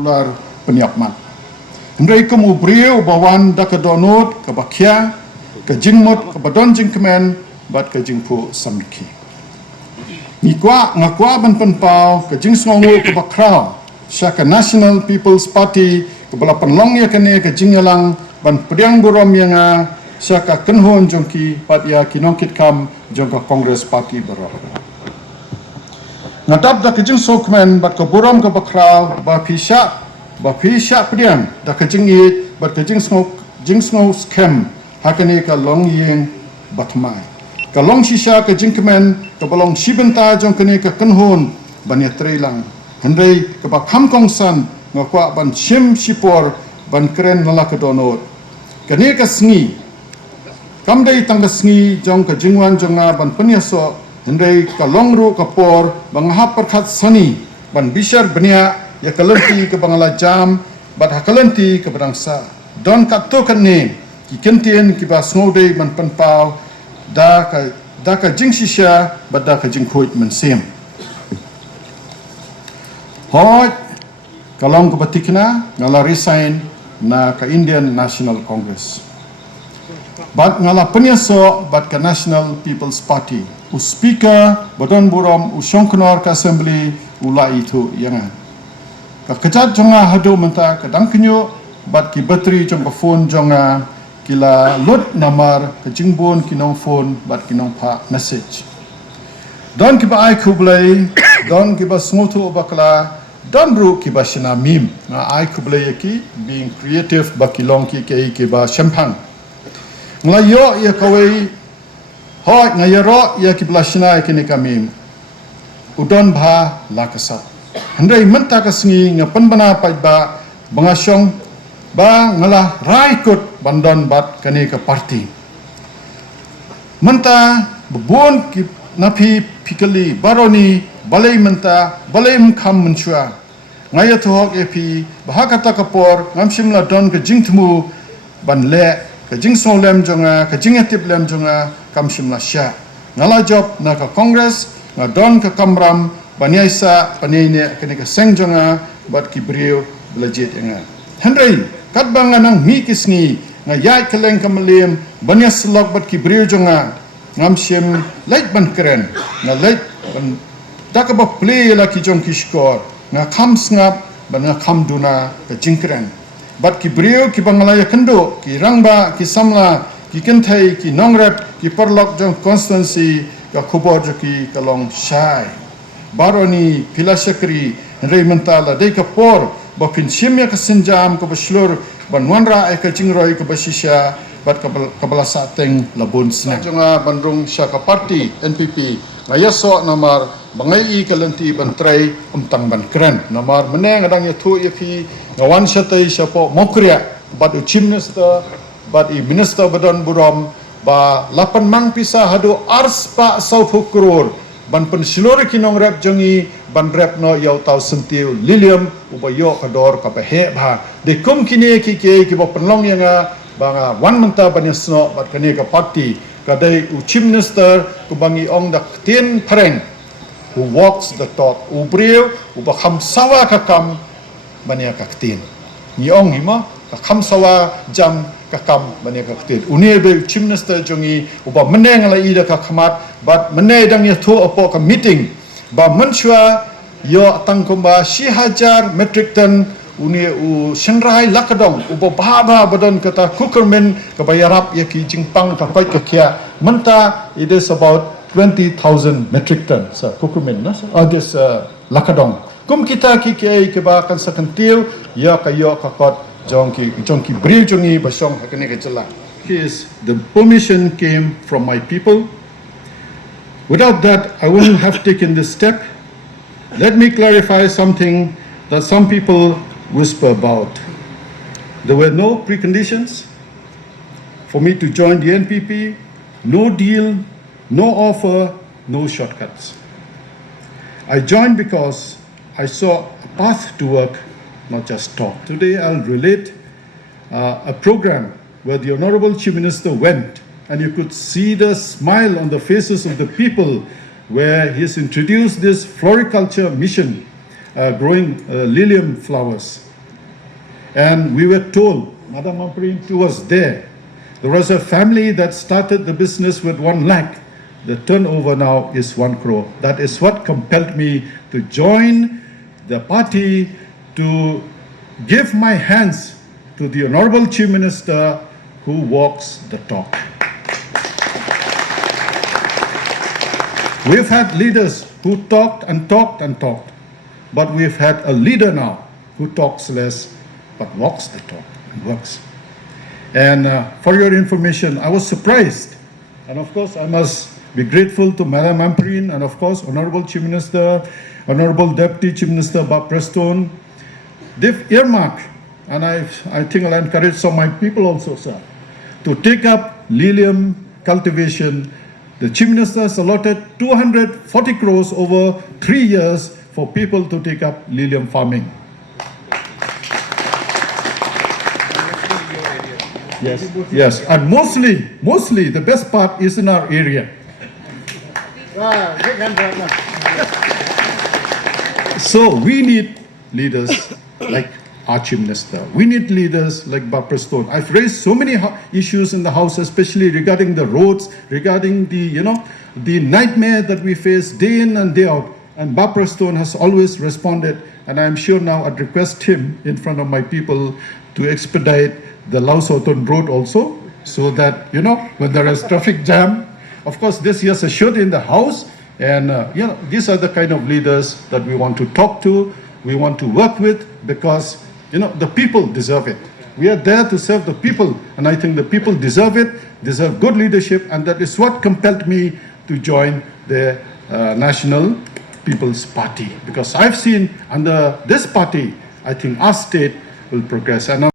ular penyiapman. Hendai kamu beriau bawan dak donot ke bakia ke jingmot ke badon jingkemen bat ke jingpu samiki. Ngakwa ban penpau ke jingsngongu ke bakrau syaka National People's Party ke balapan longya kene ke jingyalang ban pediang burom yang syaka kenhon jongki pat ya kinongkit kam jongka Kongres Parti berok. Ngadap dak ke jingsokmen bat ke burom ke bakrau ba pisha pediang dak ke jingit bat ke jingsngok scam hakane ka long yeng batmai. Kalong sisa ke jingkemen ke balong sibenta jong kene ke kenhon ban ya treilang. Hendai ke ba kam kongsan ngakwa ban sim sipor ban keren nala ke donot. Kene ke sngi kamdai tangga sngi jong ke jingwan jonga ban penyaso hendai ke longru ke por bang hap perkhat sani ban bisar benia ya kelenti ke bangala jam bat hakalenti ke berangsa. Don kato kene ki kentien ki ba sngodei ban penpau da ka jing shisha bat da ka jing khoit mensem. Hoi kalong ke batikna ngala resign na ka Indian National Congress. Bat ngala penyaso bat ka National People's Party. U speaker badon burom u shongknor ka assembly ula itu yangan. Ka kejat jonga hadu menta ka dangkenyo bat ki bateri jong ka phone jonga kila lot namar ke jingbon kinong phone bat kinong pa message. Don kiba ai kublai, don kiba smutu bakla, don ru kiba shina meme. Na ai kublai ki being creative bakilong ki kiba shempang. Nglayo ya kawai hoi ngayaro ya kibla shina kini kami. Udon bha lakasa. Handai menta kasngi ngapan bana ba bangasyong ba ngalah raikut bandon bat kani ke parti. Menta bebon ki napi pikali Bah Ronnie balai menta balai mkham menchua. Ngaya tuhok epi bahakata kapor ngamshimla don ke jingtmu ban le ke jingsong lem jonga ke jingatip lem jonga kamshimla sya. Ngala job na ke kongres ngadon ke kamram baniaisa panine kani ke seng jonga bat ki brio belajit enga. Hendai kat banganang mi kisngi ngayai keleng kamelim banya selok bat ki brio jonga ngamshim lait ban keren na lait ban dakaba play la ki jong ki skor na kham snap ban na kham duna ka jingkren bat ki brio ki bangalaya kendo ki rangba ki samla ki kenthai ki nongrep ki perlok jong constituency ka khubor ki kalong shai Bah Ronnie pilasakri rei mentala dei ka por bapin simya ka senjam ka baslur ban wanra ai ka jingroi ka basisya bat kabala sateng labun snack jonga bandung syaka parti NPP ngayaso namar bangai ka lenti bantrai umtang ban kren namar meneng adang ya thu yapi ngawan satai syapo mokria bat u chief minister bat i minister badan buram ba lapan mang pisa hadu ars pa 100 crore ban pensilori kinong rep jongi ban rep no yau tau sentiu lilium ubayo kador ka he bha de kum kini ki ba penlong yang banga wan menta ban sno bat kani ka party ka dai u chief minister ku bangi ong dak tin pareng who walks the talk u brio u ba kham sawa ka kam bania ka tin ni ong hima ka kham sawa jam kakam bani kaktit uni be chief minister jongi uba meneng la ida ka khamat bat menai dang ya thu apo ka meeting ba manchua yo tangkomba 1000 metric ton uni u senrai lakadong uba baba badon kata kukermen ka bayarap ya ki jingpang ka kai ka kya menta it is about 20,000 metric ton sa kukermen na this lakadong kum kita ki ba kan sakantiu ya ka yo ka kot Jongki brio jongi basong hakane ke chala. Is the permission came from my people. Without that, I wouldn't have taken this step. Let me clarify something that some people whisper about. There were no preconditions for me to join the NPP. No deal, no offer, no shortcuts. I joined because I saw a path to work, not just talk. Today I'll relate a program where the Honorable Chief Minister went and you could see the smile on the faces of the people where he's introduced this floriculture mission growing lilium flowers. And we were told, Madam Mamprin was there. There was a family that started the business with 1 lakh. The turnover now is 1 crore. That is what compelled me to join the party, to give my hands to the Honorable Chief Minister who walks the talk. We've had leaders who talked and talked and talked, but we've had a leader now who talks less but walks the talk and works. And for your information, I was surprised, and of course I must be grateful to Madam Mamprin and of course Honorable Chief Minister, Honorable Deputy Chief Minister Bah Ronnie. They've earmarked, and I think I'll encourage some of my people also, sir, to take up lilium cultivation. The Chief Minister has allotted 240 crores over 3 years for people to take up lilium farming. Yes, and mostly the best part is in our area. So we need leaders like our Chief Minister. We need leaders like Bah Ronnie. I've raised so many issues in the House, especially regarding the roads, regarding the nightmare that we face day in and day out. And Bah Ronnie has always responded, and I'm sure now I'd request him in front of my people to expedite the Lao Soton Road also, so that, when there is traffic jam, of course, this he has assured in the House, and, these are the kind of leaders that we want to talk to, we want to work with, because, the people deserve it. We are there to serve the people, and I think the people deserve it, deserve good leadership, and that is what compelled me to join the National People's Party, because I've seen under this party, I think our state will progress. And